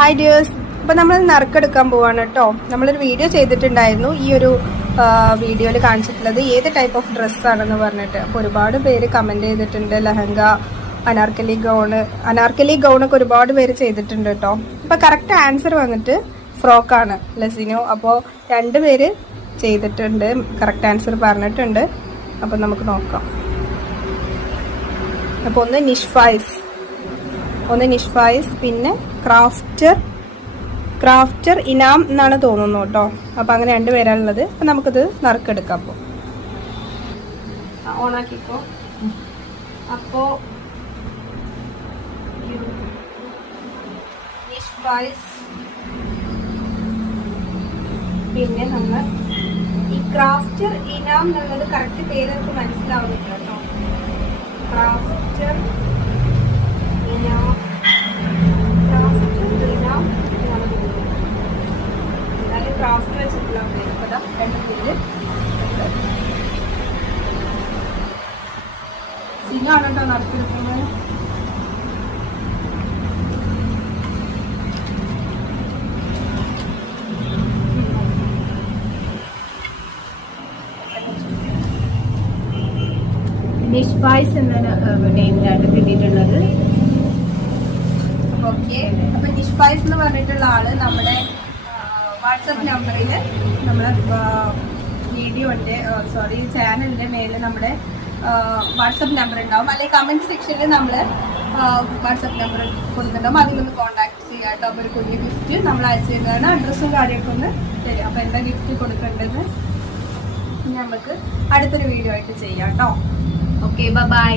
Hi dears, അപ്പോൾ നമ്മൾ നറുക്കെടുക്കാൻ പോവാണ് കേട്ടോ. നമ്മളൊരു വീഡിയോ ചെയ്തിട്ടുണ്ടായിരുന്നു. ഈ ഒരു വീഡിയോയിൽ കാണിച്ചിട്ടുള്ളത് ഏത് ടൈപ്പ് ഓഫ് ഡ്രസ്സാണെന്ന് പറഞ്ഞിട്ട്. അപ്പോൾ ഒരുപാട് പേര് കമൻറ്റ് ചെയ്തിട്ടുണ്ട്. ലെഹങ്ക, അനാർക്കലി ഗൗണൊക്കെ ഒരുപാട് പേര് ചെയ്തിട്ടുണ്ട് കേട്ടോ. അപ്പോൾ കറക്റ്റ് ആൻസർ വന്നിട്ട് ഫ്രോക്കാണ് ലസിനോ. അപ്പോൾ 2 പേര് ചെയ്തിട്ടുണ്ട്, കറക്റ്റ് ആൻസർ പറഞ്ഞിട്ടുണ്ട്. അപ്പോൾ നമുക്ക് നോക്കാം. അപ്പോൾ ഒന്ന് നിഷ്ഫൈസ്, പിന്നെ ക്രാഫ്റ്റർ ഇനാം എന്നാണ് തോന്നുന്നു കേട്ടോ. അപ്പോൾ അങ്ങനെ 2 പേരാണുള്ളത്. അപ്പം നമുക്കിത് നറുക്കെടുക്കാം. അപ്പോൾ ഓണാക്കിക്കോ. അപ്പോൾ നിഷ്ഫൈസ്, പിന്നെ നമ്മൾ ഈ ക്രാഫ്റ്റർ ഇനാം എന്നുള്ളത് കറക്റ്റ് പേര് നമുക്ക് മനസ്സിലാവുന്നില്ല കേട്ടോ. ക്രാഫ്റ്റർ ഇനാം എന്നാലും ക്രാഫ്റ്റ് വെച്ചിട്ടുള്ള പേര്. 2 പേര് സിനാണ് കേട്ടോ നടത്തിയിരിക്കുന്നത്. നിഷ്ഫൈസ് എന്ന നെയിമിലാണ് കിട്ടിയിട്ടുള്ളത്. ഓക്കെ, അപ്പൊ നിഷ്ഫൈസ് എന്ന് പറഞ്ഞിട്ടുള്ള ആള് നമ്മുടെ വാട്സപ്പ് നമ്പറിൽ നമ്മളെ വീഡിയോന്റെ ചാനലിന്റെ മേലെ നമ്മുടെ വാട്സപ്പ് നമ്പർ ഉണ്ടാവും, അല്ലെങ്കിൽ കമന്റ് സെക്ഷനിൽ നമ്മൾ വാട്സപ്പ് നമ്പർ കൊടുക്കുന്നുണ്ടാവും. അതിലൊന്ന് കോൺടാക്ട് ചെയ്യാം കേട്ടോ. അപ്പോൾ ഒരു കുഞ്ഞു ഗിഫ്റ്റ് നമ്മൾ അയച്ചു തരുന്നതാണ്. അഡ്രസ്സും കാര്യമൊക്കെ ഒന്ന് തരും. അപ്പോൾ എന്താ ഗിഫ്റ്റ് കൊടുക്കേണ്ടത് നമുക്ക് അടുത്തൊരു വീഡിയോ ആയിട്ട് ചെയ്യാം കേട്ടോ. Okay, by.